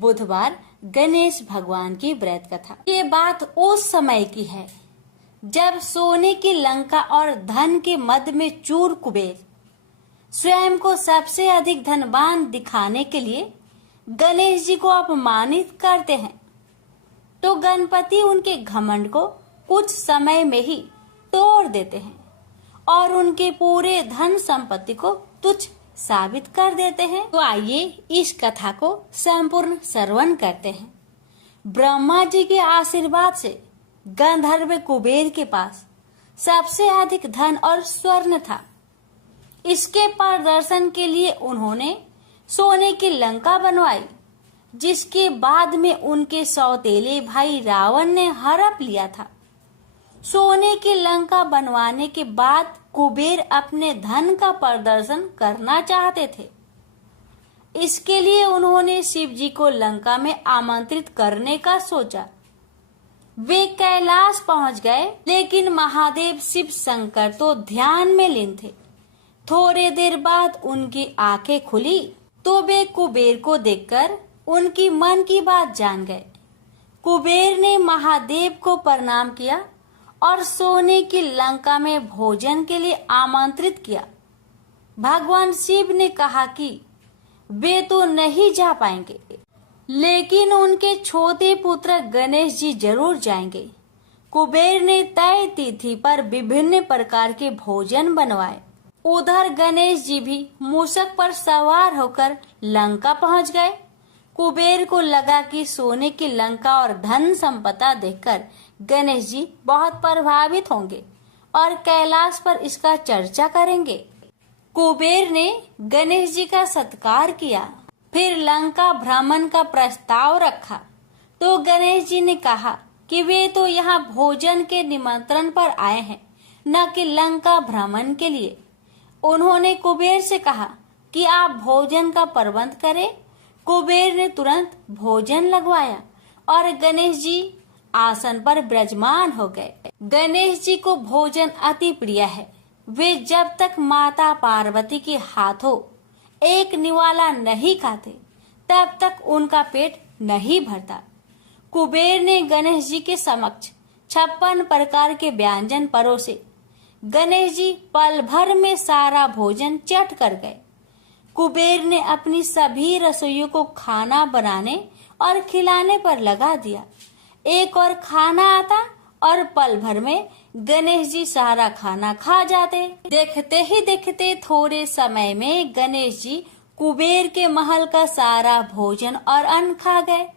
बुधवार गणेश भगवान की व्रत कथा। ये बात उस समय की है जब सोने की लंका और धन के मद में चूर कुबेर स्वयं को सबसे अधिक धनवान दिखाने के लिए गणेश जी को अपमानित करते हैं, तो गणपति उनके घमंड को कुछ समय में ही तोड़ देते हैं और उनके पूरे धन संपत्ति को तुच्छ साबित कर देते हैं। तो आइए इस कथा को संपूर्ण श्रवण करते हैं। ब्रह्मा जी के आशीर्वाद से गंधर्व कुबेर के पास सबसे अधिक धन और स्वर्ण था। इसके प्रदर्शन के लिए उन्होंने सोने की लंका बनवाई, जिसके बाद में उनके सौतेले भाई रावण ने हड़प लिया था। सोने की लंका बनवाने के बाद कुबेर अपने धन का प्रदर्शन करना चाहते थे। इसके लिए उन्होंने शिव जी को लंका में आमंत्रित करने का सोचा। वे कैलाश पहुंच गए, लेकिन महादेव शिव शंकर तो ध्यान में लीन थे। थोड़े देर बाद उनकी आंखें खुली तो वे कुबेर को देखकर उनकी मन की बात जान गए। कुबेर ने महादेव को प्रणाम किया और सोने की लंका में भोजन के लिए आमंत्रित किया। भगवान शिव ने कहा कि वे तो नहीं जा पाएंगे, लेकिन उनके छोटे पुत्र गणेश जी जरूर जाएंगे। कुबेर ने तय तिथि पर विभिन्न प्रकार के भोजन बनवाए। उधर गणेश जी भी मूषक पर सवार होकर लंका पहुंच गए। कुबेर को लगा कि सोने की लंका और धन संपदा देखकर गणेश जी बहुत प्रभावित होंगे और कैलाश पर इसका चर्चा करेंगे। कुबेर ने गणेश जी का सत्कार किया, फिर लंका भ्रमण का प्रस्ताव रखा। तो गणेश जी ने कहा कि वे तो यहाँ भोजन के निमंत्रण पर आए हैं, न कि लंका भ्रमण के लिए। उन्होंने कुबेर से कहा कि आप भोजन का प्रबंध करें। कुबेर ने तुरंत भोजन लगवाया और गणेश जी आसन पर विराजमान हो गए। गणेश जी को भोजन अति प्रिय है। वे जब तक माता पार्वती के हाथों एक निवाला नहीं खाते, तब तक उनका पेट नहीं भरता। कुबेर ने गणेश जी के समक्ष 56 प्रकार के व्यंजन परोसे। गणेश जी पल भर में सारा भोजन चट कर गए। कुबेर ने अपनी सभी रसोइयों को खाना बनाने और खिलाने पर लगा दिया। एक और खाना आता और पल भर में गणेश जी सारा खाना खा जाते। देखते ही देखते थोड़े समय में गणेश जी कुबेर के महल का सारा भोजन और अन्न खा गए।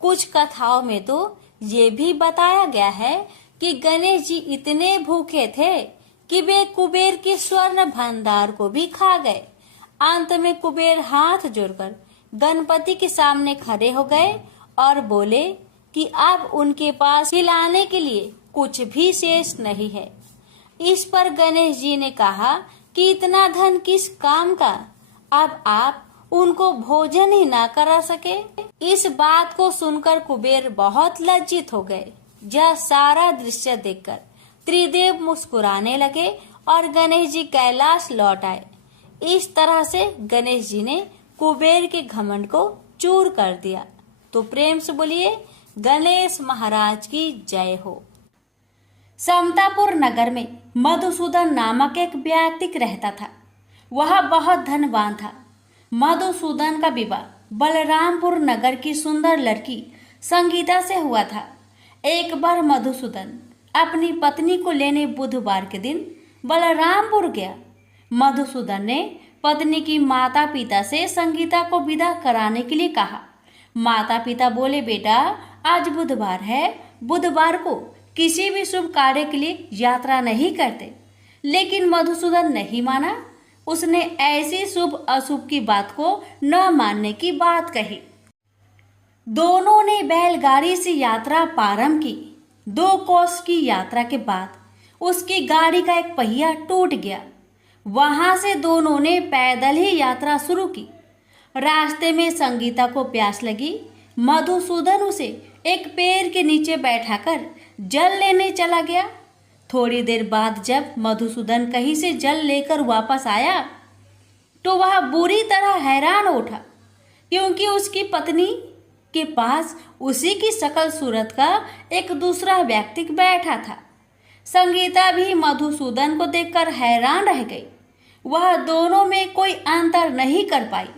कुछ कथाओं में तो ये भी बताया गया है कि गणेश जी इतने भूखे थे कि वे कुबेर के स्वर्ण भंडार को भी खा गए। अंत में कुबेर हाथ जोड़कर गणपति के सामने खड़े हो गए और बोले कि अब उनके पास खिलाने के लिए कुछ भी शेष नहीं है। इस पर गणेश जी ने कहा कि इतना धन किस काम का, अब आप उनको भोजन ही ना करा सके। इस बात को सुनकर कुबेर बहुत लज्जित हो गए। यह सारा दृश्य देखकर त्रिदेव मुस्कुराने लगे और गणेश जी कैलाश लौट आए। इस तरह से गणेश जी ने कुबेर के घमंड को चूर कर दिया। तो प्रेम से बोलिए गणेश महाराज की जय हो। समतापुर नगर में मधुसूदन नामक एक व्यक्ति रहता था। वह बहुत धनवान था। मधुसूदन का विवाह बलरामपुर नगर की सुंदर लड़की संगीता से हुआ था। एक बार मधुसूदन अपनी पत्नी को लेने बुधवार के दिन बलरामपुर गया। मधुसूदन ने पत्नी की माता पिता से संगीता को विदा कराने के लिए कहा। माता पिता बोले, बेटा आज बुधवार है, बुधवार को किसी भी शुभ कार्य के लिए यात्रा नहीं करते। लेकिन मधुसूदन नहीं माना। उसने ऐसी शुभ अशुभ की बात को न मानने की बात कही। दोनों ने बैलगाड़ी से यात्रा प्रारंभ की। 2 कोस की यात्रा के बाद उसकी गाड़ी का एक पहिया टूट गया। वहां से दोनों ने पैदल ही यात्रा शुरू की। रास्ते में संगीता को प्यास लगी। मधुसूदन उसे एक पेड़ के नीचे बैठाकर जल लेने चला गया। थोड़ी देर बाद जब मधुसूदन कहीं से जल लेकर वापस आया तो वह बुरी तरह हैरान उठा, क्योंकि उसकी पत्नी के पास उसी की शकल सूरत का एक दूसरा व्यक्ति बैठा था। संगीता भी मधुसूदन को देखकर हैरान रह गई। वह दोनों में कोई अंतर नहीं कर पाई।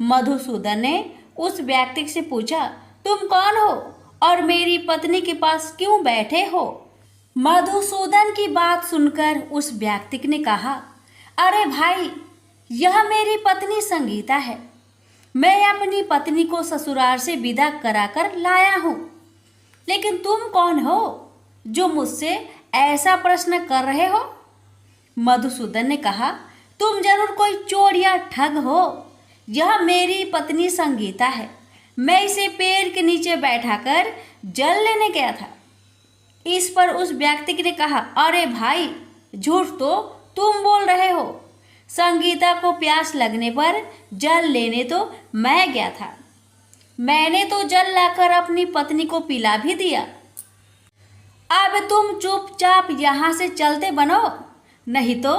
मधुसूदन ने उस व्यक्ति से पूछा, तुम कौन हो और मेरी पत्नी के पास क्यों बैठे हो? मधुसूदन की बात सुनकर उस व्यक्ति ने कहा, अरे भाई, यह मेरी पत्नी संगीता है। मैं अपनी पत्नी को ससुराल से विदा कराकर लाया हूँ। लेकिन तुम कौन हो जो मुझसे ऐसा प्रश्न कर रहे हो? मधुसूदन ने कहा, तुम जरूर कोई चोर या ठग हो। यह मेरी पत्नी संगीता है। मैं इसे पेड़ के नीचे बैठाकर जल लेने गया था। इस पर उस व्यक्ति ने कहा, अरे भाई, झूठ तो तुम बोल रहे हो। संगीता को प्यास लगने पर जल लेने तो मैं गया था। मैंने तो जल लाकर अपनी पत्नी को पिला भी दिया। अब तुम चुपचाप यहाँ से चलते बनो, नहीं तो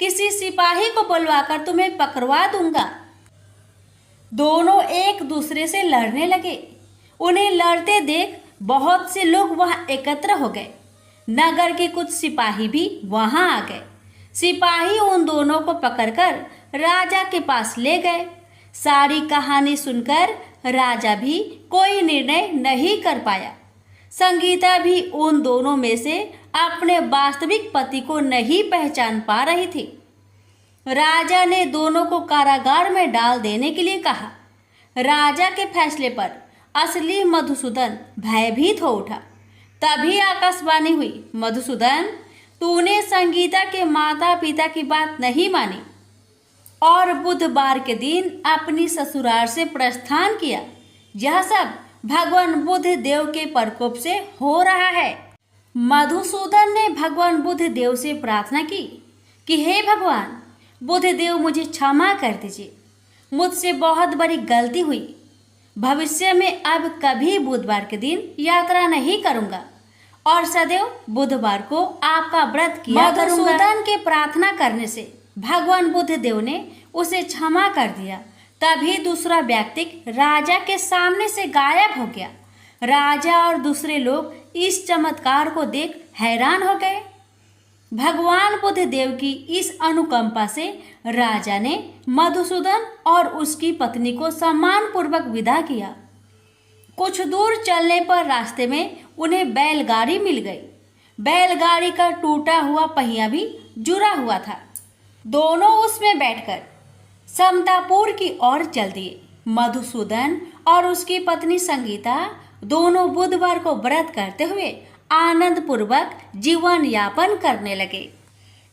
किसी सिपाही को बुलवाकर तुम्हें पकड़वा दूंगा। दोनों एक दूसरे से लड़ने लगे। उन्हें लड़ते देख बहुत से लोग वहां एकत्र हो गए। नगर के कुछ सिपाही भी वहां आ गए। सिपाही उन दोनों को पकड़कर राजा के पास ले गए। सारी कहानी सुनकर राजा भी कोई निर्णय नहीं कर पाया। संगीता भी उन दोनों में से अपने वास्तविक पति को नहीं पहचान पा रही थी। राजा ने दोनों को कारागार में डाल देने के लिए कहा। राजा के फैसले पर असली मधुसूदन भयभीत हो उठा। तभी आकाशवाणी हुई, मधुसूदन, तूने संगीता के माता पिता की बात नहीं मानी और बुधवार के दिन अपनी ससुराल से प्रस्थान किया। यह सब भगवान बुद्ध देव के प्रकोप से हो रहा है। मधुसूदन ने भगवान बुद्ध देव से प्रार्थना की कि हे भगवान बुद्ध देव, मुझे क्षमा कर दीजिए। मुझसे बहुत बड़ी गलती हुई। भविष्य में अब कभी बुधवार के दिन यात्रा नहीं करूंगा और सदैव बुधवार को आपका व्रत किया करूंगा। मधुसूदन के प्रार्थना करने से भगवान बुद्ध देव ने उसे क्षमा कर दिया। तभी दूसरा व्यक्ति राजा के सामने से गायब हो गया। राजा और दूसरे लोग इस चमत्कार को देख हैरान हो गए। भगवान बुद्ध देव की इस अनुकंपा से राजा ने मधुसूदन और उसकी पत्नी को सम्मान पूर्वक विदा किया। कुछ दूर चलने पर रास्ते में उन्हें बैलगाड़ी मिल गई। बैलगाड़ी का टूटा हुआ पहिया भी जुड़ा हुआ था। दोनों उसमें बैठकर समतापुर की ओर चल दिए। मधुसूदन और उसकी पत्नी संगीता दोनों बुधवार को व्रत करते हुए आनंद पूर्वक जीवन यापन करने लगे।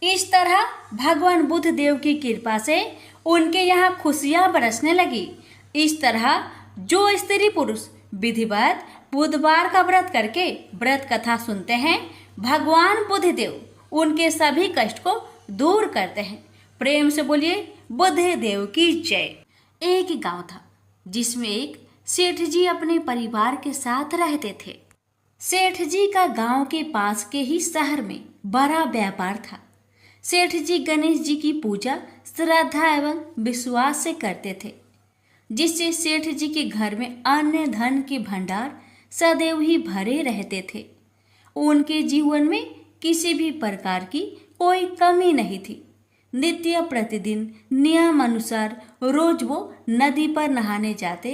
इस तरह भगवान बुद्ध देव की कृपा से उनके यहाँ खुशियाँ बरसने लगी। इस तरह जो स्त्री पुरुष विधिवत बुधवार का व्रत करके व्रत कथा सुनते हैं, भगवान बुद्ध देव उनके सभी कष्ट को दूर करते हैं। प्रेम से बोलिए बुद्ध देव की जय। एक गांव था जिसमें एक सेठ जी अपने परिवार के साथ रहते थे। सेठ जी का गांव के पास के ही शहर में बड़ा व्यापार था। सेठ जी गणेश जी की पूजा श्रद्धा एवं विश्वास से करते थे, जिससे सेठ जी के घर में अन्न धन के भंडार सदैव ही भरे रहते थे। उनके जीवन में किसी भी प्रकार की कोई कमी नहीं थी। नित्य प्रतिदिन नियम अनुसार रोज वो नदी पर नहाने जाते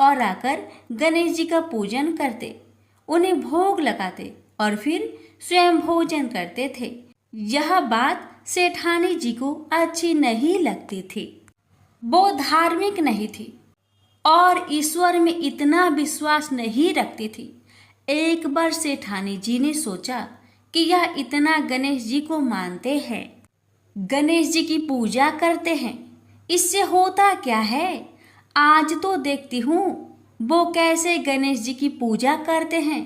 और आकर गणेश जी का पूजन करते, उन्हें भोग लगाते और फिर स्वयं भोजन करते थे। यह बात सेठानी जी को अच्छी नहीं लगती थी। वो धार्मिक नहीं थी और ईश्वर में इतना विश्वास नहीं रखती थी। एक बार सेठानी जी ने सोचा कि यह इतना गणेश जी को मानते हैं, गणेश जी की पूजा करते हैं, इससे होता क्या है? आज तो देखती हूँ वो कैसे गणेश जी की पूजा करते हैं।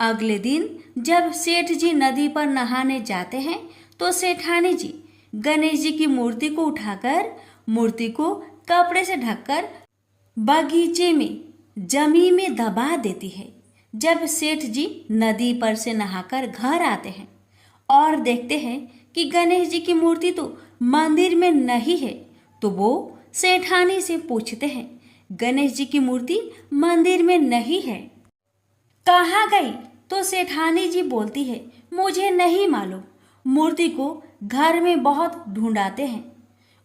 अगले दिन जब सेठ जी नदी पर नहाने जाते हैं तो सेठानी जी गणेश जी की मूर्ति को उठाकर मूर्ति को कपड़े से ढककर बगीचे में जमीन में दबा देती है। जब सेठ जी नदी पर से नहाकर घर आते हैं और देखते हैं कि गणेश जी की मूर्ति तो मंदिर में नहीं है, तो वो सेठानी से पूछते हैं, गणेश जी की मूर्ति मंदिर में नहीं है। कहाँ गई? तो सेठानी जी बोलती है, मुझे नहीं मालूम, मूर्ति को घर में बहुत ढूंढाते हैं।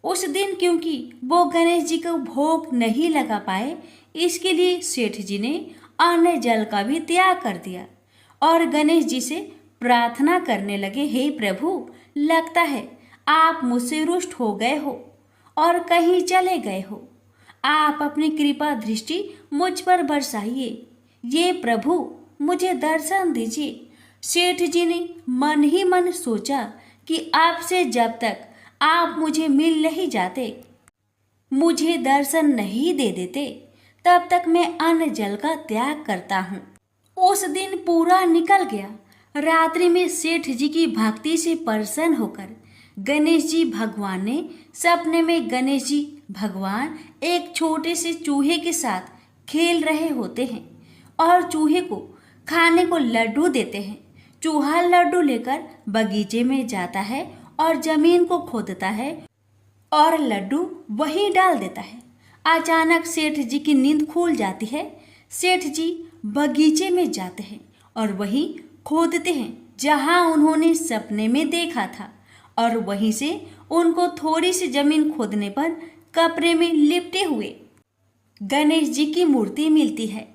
उस दिन क्योंकि वो गणेश जी को भोग नहीं लगा पाए, इसके लिए सेठ जी ने अन्न जल का भी त्याग कर दिया और गणेश जी से प्रार्थना करने लगे, हे प्रभु, लगता है आप मुझसे रुष्ट हो गए हो और कहीं चले गए हो। आप अपनी कृपा दृष्टि मुझ पर बरसाइए। ये प्रभु, मुझे दर्शन दीजिए। सेठ जी ने मन ही मन सोचा कि आपसे जब तक आप मुझे मिल नहीं जाते, मुझे दर्शन नहीं दे देते, तब तक मैं अन्न जल का त्याग करता हूँ। उस दिन पूरा निकल गया। रात्रि में सेठ जी की भक्ति से प्रसन्न होकर गणेश जी भगवान ने सपने में गणेश जी भगवान एक छोटे से चूहे के साथ खेल रहे होते हैं और चूहे को खाने को लड्डू देते हैं। चूहा लड्डू लेकर बगीचे में जाता है और जमीन को खोदता है और लड्डू वहीं डाल देता है। अचानक सेठ जी की नींद खुल जाती है। सेठ जी बगीचे में जाते हैं और वहीं खोदते हैं जहां उन्होंने सपने में देखा था और वहीं से उनको थोड़ी सी जमीन खोदने पर कपड़े में लिपटे हुए गणेश जी की मूर्ति मिलती है।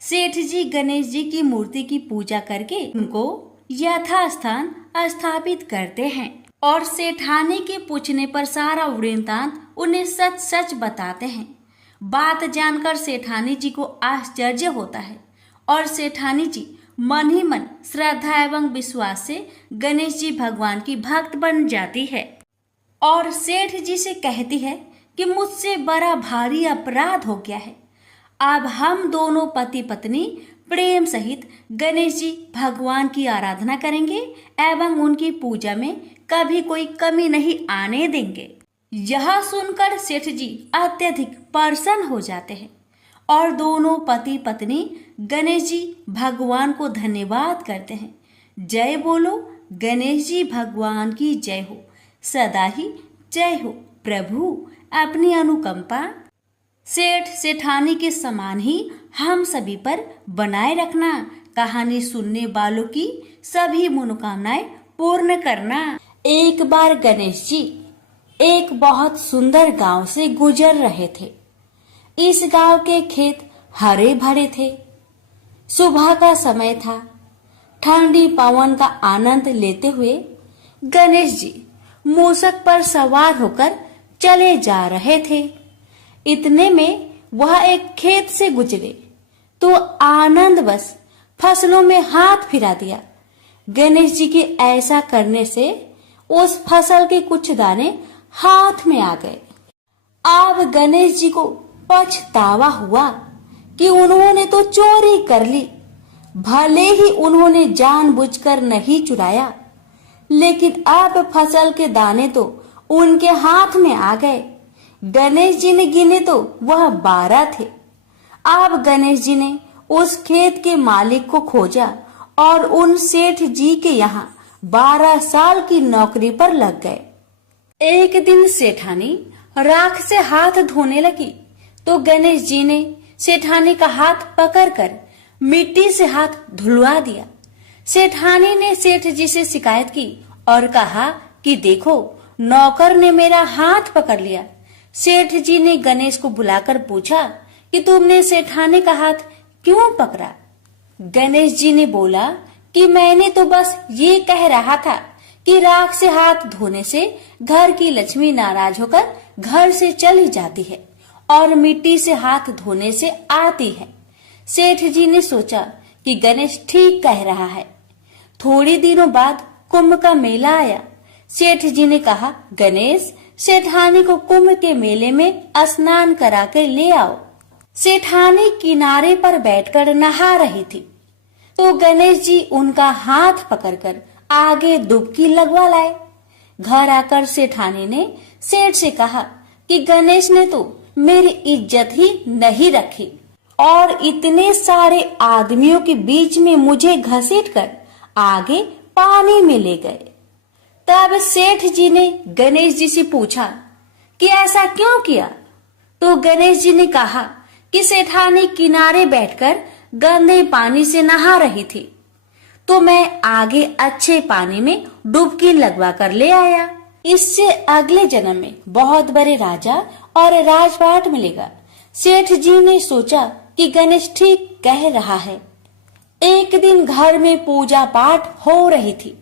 सेठ जी गणेश जी की मूर्ति की पूजा करके उनको यथास्थान स्थापित करते हैं और सेठानी के पूछने पर सारा वृत्तांत उन्हें सच सच बताते हैं। बात जानकर सेठानी जी को आश्चर्य होता है और सेठानी जी मन ही मन श्रद्धा एवं विश्वास से गणेश जी भगवान की भक्त बन जाती है और सेठ जी से कहती है कि मुझसे बड़ा भारी अपराध हो गया है। अब हम दोनों पति पत्नी प्रेम सहित गणेश जी भगवान की आराधना करेंगे एवं उनकी पूजा में कभी कोई कमी नहीं आने देंगे। यह सुनकर सेठ जी अत्यधिक प्रसन्न हो जाते हैं और दोनों पति पत्नी गणेश जी भगवान को धन्यवाद करते हैं। जय बोलो गणेश जी भगवान की जय हो, सदा ही जय हो प्रभु, अपनी अनुकंपा सेठ सेठानी के समान ही हम सभी पर बनाए रखना। कहानी सुनने वालों की सभी मनोकामनाएं पूर्ण करना। एक बार गणेश जी एक बहुत सुंदर गांव से गुजर रहे थे। इस गांव के खेत हरे भरे थे। सुबह का समय था। ठंडी पवन का आनंद लेते हुए गणेश जी मूषक पर सवार होकर चले जा रहे थे। इतने में वह एक खेत से गुजरे तो आनंद बस फसलों में हाथ फिरा दिया। गणेश जी के ऐसा करने से उस फसल के कुछ दाने हाथ में आ गए। अब गणेश जी को पछतावा हुआ कि उन्होंने तो चोरी कर ली। भले ही उन्होंने जानबूझकर नहीं चुराया, लेकिन अब फसल के दाने तो उनके हाथ में आ गए। गणेश जी ने गिने तो वह 12 थे। अब गणेश जी ने उस खेत के मालिक को खोजा और उन सेठ जी के यहाँ 12 साल की नौकरी पर लग गए। एक दिन सेठानी राख से हाथ धोने लगी तो गणेश जी ने सेठानी का हाथ पकड़कर मिट्टी से हाथ धुलवा दिया। सेठानी ने सेठ जी से शिकायत की और कहा कि देखो, नौकर ने मेरा हाथ पकड़ लिया। सेठ जी ने गणेश को बुलाकर पूछा कि तुमने सेठानी का हाथ क्यों पकड़ा? गणेश जी ने बोला कि मैंने तो बस ये कह रहा था कि राख से हाथ धोने से घर की लक्ष्मी नाराज होकर घर से चली जाती है और मिट्टी से हाथ धोने से आती है। सेठ जी ने सोचा कि गणेश ठीक कह रहा है। थोड़े दिनों बाद कुंभ का मेला आया। सेठ जी ने कहा, गणेश, सेठानी को कुंभ के मेले में स्नान करा के ले आओ। सेठानी किनारे पर बैठकर नहा रही थी तो गणेश जी उनका हाथ पकड़कर आगे डुबकी लगवा लाए। घर आकर सेठानी ने सेठ से कहा कि गणेश ने तो मेरी इज्जत ही नहीं रखी और इतने सारे आदमियों के बीच में मुझे घसीटकर आगे पानी में ले गए। तब सेठ जी ने गणेश जी से पूछा कि ऐसा क्यों किया? तो गणेश जी ने कहा कि सेठानी किनारे बैठकर गंदे पानी से नहा रही थी, तो मैं आगे अच्छे पानी में डुबकी लगवा कर ले आया। इससे अगले जन्म में बहुत बड़े राजा और राजपाट मिलेगा। सेठ जी ने सोचा कि गणेश ठीक कह रहा है। एक दिन घर में पूजा पाठ हो रही थी,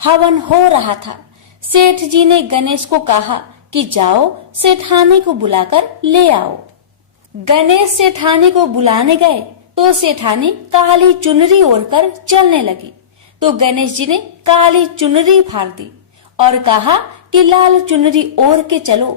हवन हो रहा था। सेठ जी ने गणेश को कहा कि जाओ सेठानी को बुलाकर ले आओ। गणेश सेठानी को बुलाने गए तो सेठानी काली चुनरी ओढ़कर चलने लगी, तो गणेश जी ने काली चुनरी फाड़ दी और कहा कि लाल चुनरी ओढ़ के चलो।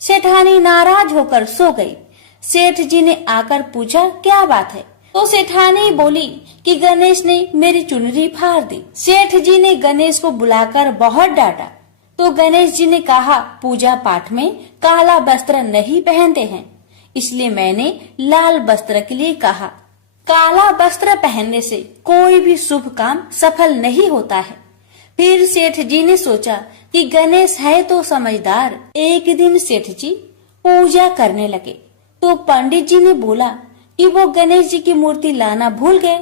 सेठानी नाराज होकर सो गई। सेठ जी ने आकर पूछा क्या बात है, तो सेठानी बोली कि गणेश ने मेरी चुनरी फाड़ दी। सेठ जी ने गणेश को बुलाकर बहुत डांटा, तो गणेश जी ने कहा पूजा पाठ में काला वस्त्र नहीं पहनते हैं, इसलिए मैंने लाल वस्त्र के लिए कहा। काला वस्त्र पहनने से कोई भी शुभ काम सफल नहीं होता है। फिर सेठ जी ने सोचा कि गणेश है तो समझदार। एक दिन सेठ जी पूजा करने लगे तो पंडित जी ने बोला कि वो गणेश जी की मूर्ति लाना भूल गए,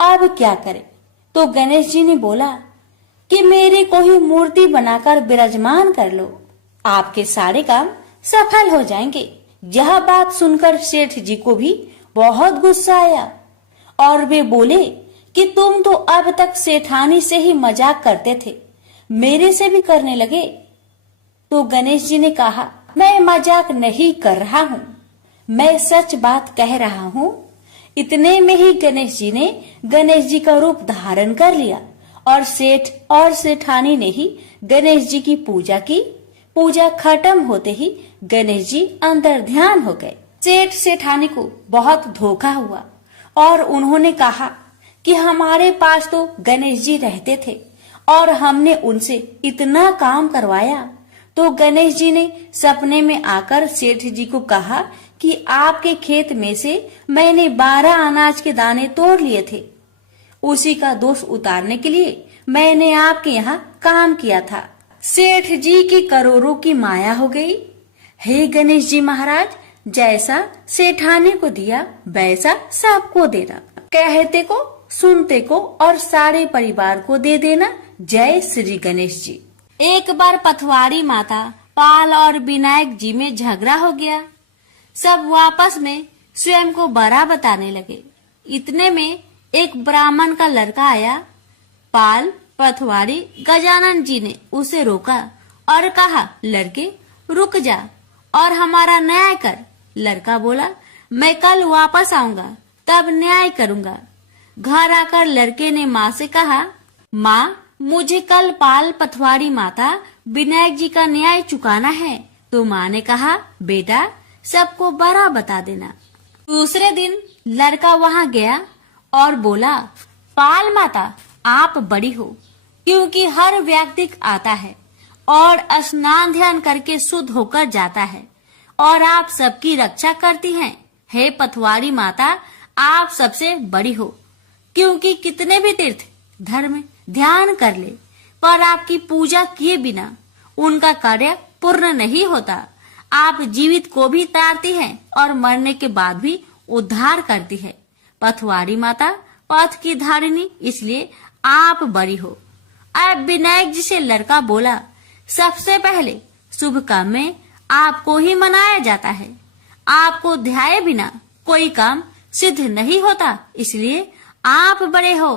अब क्या करें। तो गणेश जी ने बोला कि मेरी कोई मूर्ति बनाकर विराजमान कर लो, आपके सारे काम सफल हो जाएंगे। यह बात सुनकर सेठ जी को भी बहुत गुस्सा आया और वे बोले कि तुम तो अब तक सेठानी से ही मजाक करते थे, मेरे से भी करने लगे। तो गणेश जी ने कहा मैं मजाक नहीं कर रहा हूँ, मैं सच बात कह रहा हूँ। इतने में ही गणेश जी ने गणेश जी का रूप धारण कर लिया और सेठ और सेठानी ने ही गणेश जी की पूजा की। पूजा खत्म होते ही गणेश जी अंतर ध्यान हो गए। सेठ सेठानी को बहुत धोखा हुआ और उन्होंने कहा कि हमारे पास तो गणेश जी रहते थे और हमने उनसे इतना काम करवाया। तो गणेश जी ने सपने में आकर सेठ जी को कहा कि आपके खेत में से मैंने 12 अनाज के दाने तोड़ लिए थे, उसी का दोष उतारने के लिए मैंने आपके यहाँ काम किया था। सेठ जी की करोड़ों की माया हो गई। हे गणेश जी महाराज, जैसा सेठानी को दिया वैसा सबको देना, कहते को सुनते को और सारे परिवार को दे देना। जय श्री गणेश जी। एक बार पथवारी माता पाल और विनायक जी में झगड़ा हो गया। सब आपस में स्वयं को बड़ा बताने लगे। इतने में एक ब्राह्मण का लड़का आया। पाल, पथवारी, गजानन जी ने उसे रोका और कहा लड़के रुक जा और हमारा न्याय कर। लड़का बोला मैं कल वापस आऊंगा तब न्याय करूंगा। घर आकर लड़के ने माँ से कहा माँ मुझे कल पाल, पथवारी माता, विनायक जी का न्याय चुकाना है। तो माँ ने कहा बेटा सबको बड़ा बता देना। दूसरे दिन लड़का वहाँ गया और बोला पाल माता आप बड़ी हो, क्योंकि हर व्यक्ति आता है और स्नान ध्यान करके शुद्ध होकर जाता है और आप सबकी रक्षा करती हैं। हे पथवारी माता आप सबसे बड़ी हो, क्योंकि कितने भी तीर्थ धर्म ध्यान कर ले पर आपकी पूजा किए बिना उनका कार्य पूर्ण नहीं होता। आप जीवित को भी तारती हैं और मरने के बाद भी उद्धार करती है। पथवारी माता पथ की धारिणी, इसलिए आप बड़ी हो। अब विनायक जी से लड़का बोला सबसे पहले शुभ काम में आपको ही मनाया जाता है। आपको ध्याये बिना कोई काम सिद्ध नहीं होता, इसलिए आप बड़े हो।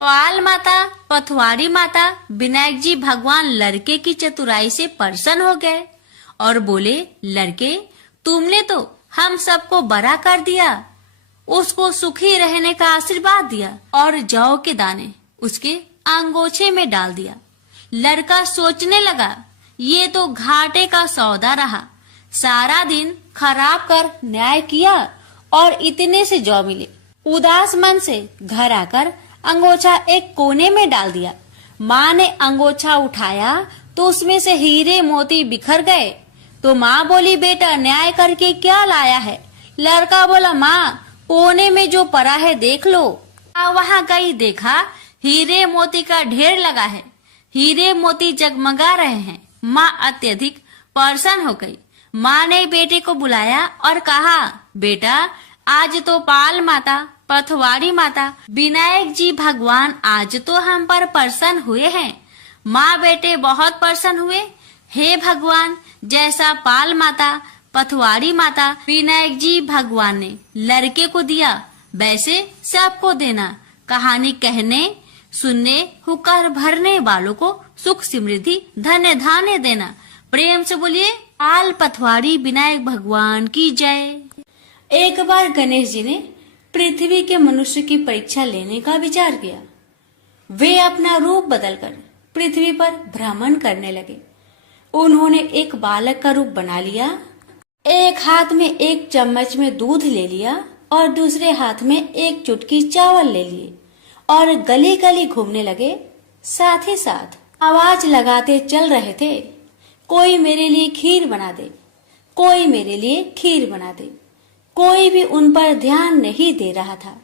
पाल माता, पथवारी माता, विनायक जी भगवान लड़के की चतुराई से प्रसन्न हो गए और बोले लड़के तुमने तो हम सबको बड़ा कर दिया, उसको सुखी रहने का आशीर्वाद दिया और जौ के दाने उसके अंगोछे में डाल दिया। लड़का सोचने लगा ये तो घाटे का सौदा रहा, सारा दिन खराब कर न्याय किया और इतने से जौ मिले। उदास मन से घर आकर अंगोछा एक कोने में डाल दिया। माँ ने अंगोछा उठाया तो उसमें से हीरे मोती बिखर गए। तो माँ बोली बेटा न्याय करके क्या लाया है। लड़का बोला माँ कोने में जो पड़ा है देख लो। वहाँ गई, देखा हीरे मोती का ढेर लगा है, हीरे मोती जगमगा रहे हैं। माँ अत्यधिक प्रसन्न हो गई। माँ ने बेटे को बुलाया और कहा बेटा, आज तो पाल माता, पथवाड़ी माता, विनायक जी भगवान आज तो हम पर प्रसन्न हुए हैं। माँ बेटे बहुत प्रसन्न हुए। हे भगवान, जैसा पाल माता, पथवाड़ी माता, विनायक जी भगवान ने लड़के को दिया, वैसे सबको देना। कहानी कहने, सुनने, हुक्कर भरने वालों को सुख समृद्धि धन्य धान्य देना। प्रेम से बोलिए पाल पथवाड़ी विनायक भगवान की जय। एक बार गणेश जी ने पृथ्वी के मनुष्य की परीक्षा लेने का विचार किया। वे अपना रूप बदलकर पृथ्वी पर भ्रमण करने लगे। उन्होंने एक बालक का रूप बना लिया। एक हाथ में एक चम्मच में दूध ले लिया और दूसरे हाथ में एक चुटकी चावल ले लिए और गली गली घूमने लगे। साथ ही साथ आवाज लगाते चल रहे थे, कोई मेरे लिए खीर बना दे, कोई मेरे लिए खीर बना दे। कोई भी उन पर ध्यान नहीं दे रहा था,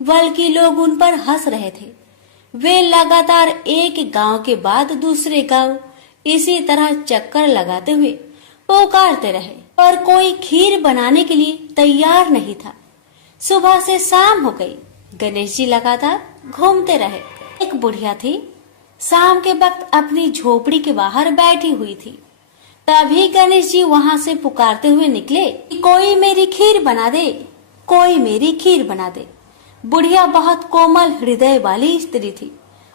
बल्कि लोग उन पर हंस रहे थे। वे लगातार एक गांव के बाद दूसरे गांव इसी तरह चक्कर लगाते हुए पुकारते रहे, पर कोई खीर बनाने के लिए तैयार नहीं था। सुबह से शाम हो गई, गणेश जी लगातार घूमते रहे। एक बुढ़िया थी, शाम के वक्त अपनी झोपड़ी के बाहर बैठी हुई थी। तभी गणेश जी वहां से पुकारते हुए निकले, कोई मेरी खीर बना दे, कोई मेरी खीर बना दे। बुढ़िया बहुत कोमल हृदय वाली स्त्री थी।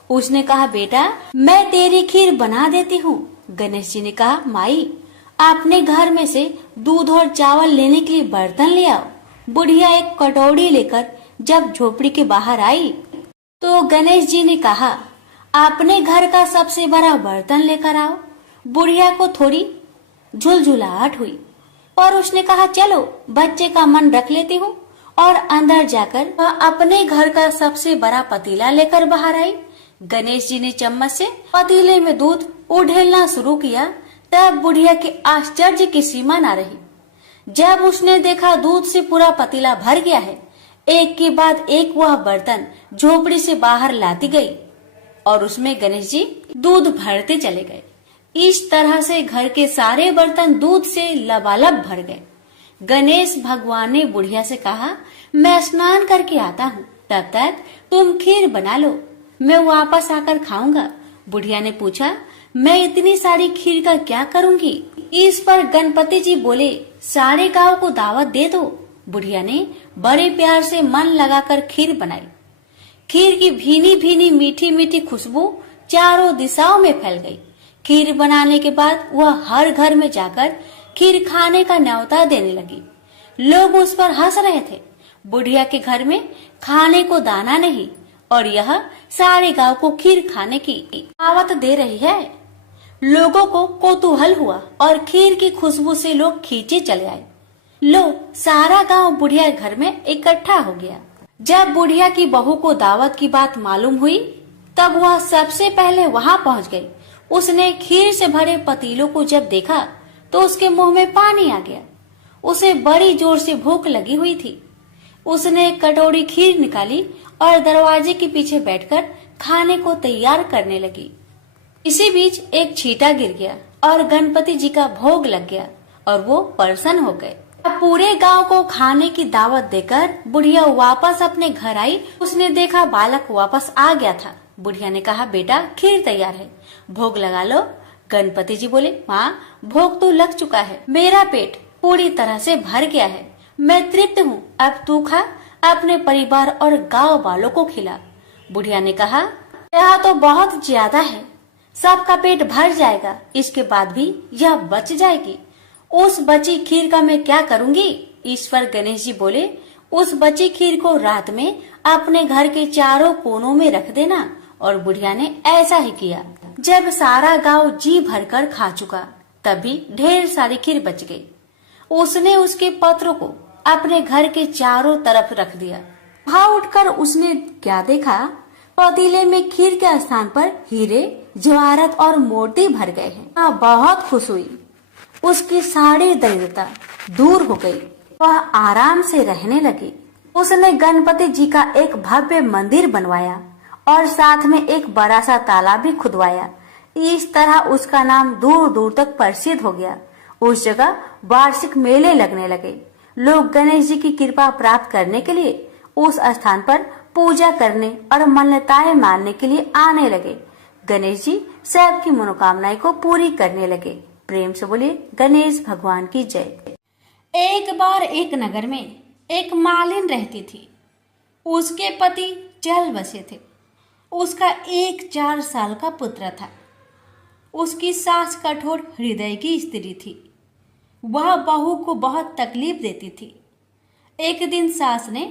उसने कहा, बेटा मैं तेरी खीर बना देती हूँ। गणेश जी ने कहा, माई अपने घर में से दूध और चावल लेने के लिए बर्तन ले आओ। बुढ़िया एक कटोरी लेकर जब झोपड़ी के बाहर आई तो गणेश जी ने कहा, अपने घर का सबसे बड़ा बर्तन लेकर आओ। बुढ़िया को थोड़ी झुलझुलाहट हुई, पर उसने कहा, चलो बच्चे का मन रख लेती हूँ, और अंदर जाकर वह अपने घर का सबसे बड़ा पतीला लेकर बाहर आई। गणेश जी ने चम्मच से पतीले में दूध उड़ेलना शुरू किया। तब बुढ़िया के आश्चर्य की सीमा न रही। जब उसने देखा दूध से पूरा पतीला भर गया है, एक के बाद एक वह बर्तन झोपड़ी से बाहर लाती गई और उसमें गणेश जी दूध भरते चले गए। इस तरह से घर के सारे बर्तन दूध से लबालब भर गए। गणेश भगवान ने बुढ़िया से कहा, मैं स्नान करके आता हूँ, तब तक तुम खीर बना लो, मैं वापस आकर खाऊंगा। बुढ़िया ने पूछा, मैं इतनी सारी खीर का क्या करूंगी? इस पर गणपति जी बोले, सारे गांव को दावत दे दो। बुढ़िया ने बड़े प्यार से मन लगाकर खीर बनाई। खीर की भीनी भीनी मीठी मीठी खुशबू चारों दिशाओं में फैल गई। खीर बनाने के बाद वह हर घर में जाकर खीर खाने का न्योता देने लगी। लोग उस पर हंस रहे थे। बुढ़िया के घर में खाने को दाना नहीं और यह सारे गांव को खीर खाने की दावत दे रही है। लोगों को कौतूहल हुआ और खीर की खुशबू से लोग खींचे चले आए। लोग सारा गांव बुढ़िया घर में इकट्ठा हो गया। जब बुढ़िया की बहू को दावत की बात मालूम हुई, तब वह सबसे पहले वहां पहुंच गई। उसने खीर से भरे पतीलों को जब देखा तो उसके मुंह में पानी आ गया। उसे बड़ी जोर से भूख लगी हुई थी। उसने एक कटोरी खीर निकाली और दरवाजे के पीछे बैठकर खाने को तैयार करने लगी। इसी बीच एक छींटा गिर गया और गणपति जी का भोग लग गया और वो प्रसन्न हो गए। अब पूरे गांव को खाने की दावत देकर बुढ़िया वापस अपने घर आई। उसने देखा बालक वापस आ गया था। बुढ़िया ने कहा, बेटा खीर तैयार है, भोग लगा लो। गणपति जी बोले, माँ भोग तो लग चुका है, मेरा पेट पूरी तरह से भर गया है, मैं तृप्त हूँ, अब तू खा, अपने परिवार और गांव वालों को खिला। बुढ़िया ने कहा, यह तो बहुत ज्यादा है, सबका पेट भर जाएगा, इसके बाद भी यह बच जाएगी। उस बची खीर का मैं क्या करूंगी? इस पर गणेश जी बोले, उस बची खीर को रात में अपने घर के चारों कोनों में रख देना। और बुढ़िया ने ऐसा ही किया। जब सारा गांव जी भरकर खा चुका, तभी ढेर सारी खीर बच गई। उसने उसके पत्रों को अपने घर के चारों तरफ रख दिया। वहां उठकर उसने क्या देखा? पतीले में खीर के स्थान पर हीरे, जवाहरात और मोती भर गए हैं। बहुत खुश हुई। उसकी सारी दरिद्रता दूर हो गई। वह आराम से रहने लगी। उसने गणपति जी का एक भव्य मंदिर बनवाया और साथ में एक बड़ा सा तालाब भी खुदवाया। इस तरह उसका नाम दूर दूर तक प्रसिद्ध हो गया। उस जगह वार्षिक मेले लगने लगे। लोग गणेश जी की कृपा प्राप्त करने के लिए उस स्थान पर पूजा करने और मान्यताएं मानने के लिए आने लगे। गणेश जी सबकी मनोकामनाएं को पूरी करने लगे। प्रेम से बोलिए गणेश भगवान की जय। एक बार एक नगर में एक मालिन रहती थी। उसके पति जल बसे थे। उसका एक 4 साल का पुत्र था। उसकी सास कठोर हृदय की स्त्री थी। वह बहू को बहुत तकलीफ देती थी। एक दिन सास ने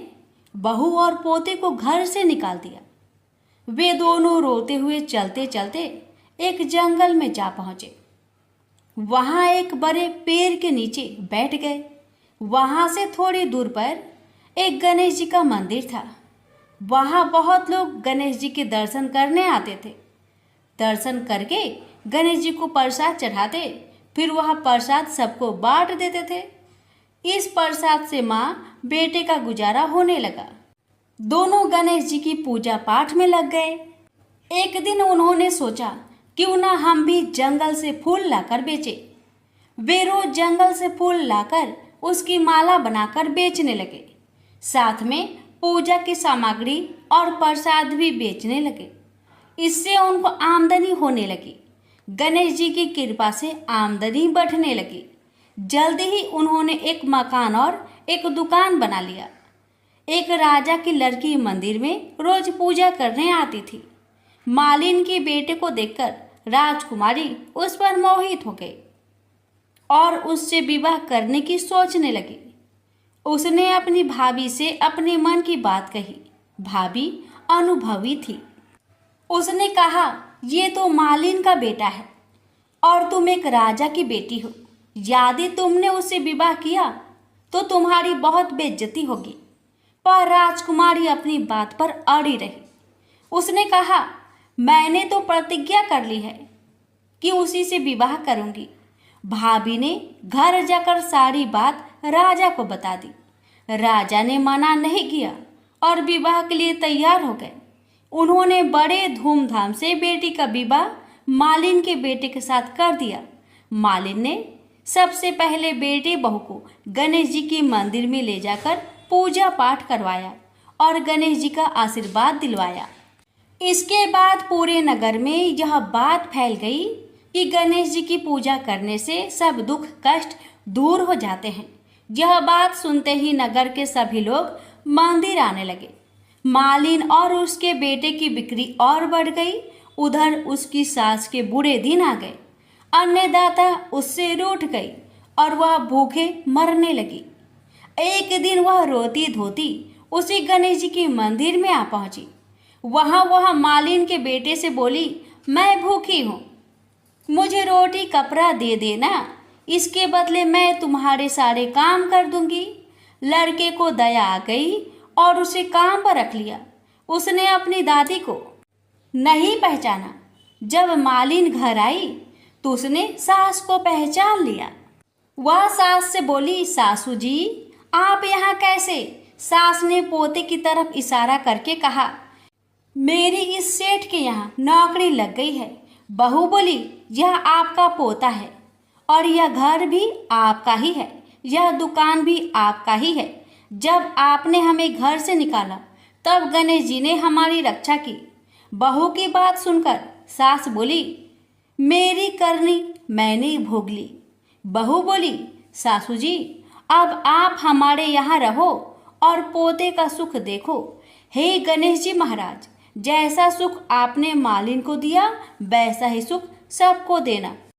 बहू और पोते को घर से निकाल दिया। वे दोनों रोते हुए चलते चलते एक जंगल में जा पहुंचे। वहां एक बड़े पेड़ के नीचे बैठ गए। वहां से थोड़ी दूर पर एक गणेश जी का मंदिर था। वहां बहुत लोग गणेश जी के दर्शन करने आते थे। दर्शन करके गणेश जी को प्रसाद चढ़ाते, फिर वह प्रसाद सबको बांट देते थे। इस प्रसाद से माँ बेटे का गुजारा होने लगा। दोनों गणेश जी की पूजा पाठ में लग गए। एक दिन उन्होंने सोचा क्यों ना हम भी जंगल से फूल लाकर बेचे। वे रोज जंगल से फूल लाकर उसकी माला बनाकर बेचने लगे। साथ में पूजा की सामग्री और प्रसाद भी बेचने लगे। इससे उनको आमदनी होने लगी। गणेश जी की कृपा से आमदनी बढ़ने लगी। जल्दी ही उन्होंने एक मकान और एक दुकान बना लिया। एक राजा की लड़की मंदिर में रोज पूजा करने आती थी। मालिन के बेटे को देखकर राजकुमारी उस पर मोहित हो गई और उससे विवाह करने की सोचने लगी। उसने अपनी भाभी से अपने मन की बात कही। भाभी अनुभवी थी। उसने कहा, ये तो मालिन का बेटा है और तुम एक राजा की बेटी हो। यदि तुमने उससे विवाह किया तो तुम्हारी बहुत बेइज्जती होगी। पर राजकुमारी अपनी बात पर अड़ी रही। उसने कहा, मैंने तो प्रतिज्ञा कर ली है कि उसी से विवाह करूंगी। भाभी ने घर जाकर सारी बात राजा को बता दी। राजा ने मना नहीं किया और विवाह के लिए तैयार हो गए। उन्होंने बड़े धूमधाम से बेटी का विवाह मालिन के बेटे के साथ कर दिया। मालिन ने सबसे पहले बेटे बहू को गणेश जी की मंदिर में ले जाकर पूजा पाठ करवाया और गणेश जी का आशीर्वाद दिलवाया। इसके बाद पूरे नगर में यह बात फैल गई कि गणेश जी की पूजा करने से सब दुख कष्ट दूर हो जाते हैं। यह बात सुनते ही नगर के सभी लोग मंदिर आने लगे। मालिन और उसके बेटे की बिक्री और बढ़ गई। उधर उसकी सास के बुरे दिन आ गए। अन्नदाता उससे रूठ गई और वह भूखे मरने लगी। एक दिन वह रोती धोती उसी गणेश जी के मंदिर में आ पहुंची। वहां वह मालिन के बेटे से बोली, मैं भूखी हूँ, मुझे रोटी कपड़ा दे देना, इसके बदले मैं तुम्हारे सारे काम कर दूंगी। लड़के को दया आ गई और उसे काम पर रख लिया। उसने अपनी दादी को नहीं पहचाना। जब मालिन घर आई तो उसने सास को पहचान लिया। वह सास से बोली, सासू जी आप यहाँ कैसे? सास ने पोते की तरफ इशारा करके कहा, मेरी इस सेठ के यहाँ नौकरी लग गई है। बहू बोली, यह आपका पोता है और यह घर भी आपका ही है, यह दुकान भी आपका ही है। जब आपने हमें घर से निकाला तब गणेश जी ने हमारी रक्षा की। बहू की बात सुनकर सास बोली, मेरी करनी मैंने भोग ली। बहू बोली, सासू जी अब आप हमारे यहाँ रहो और पोते का सुख देखो। हे गणेश जी महाराज, जैसा सुख आपने मालिन को दिया वैसा ही सुख सबको देना।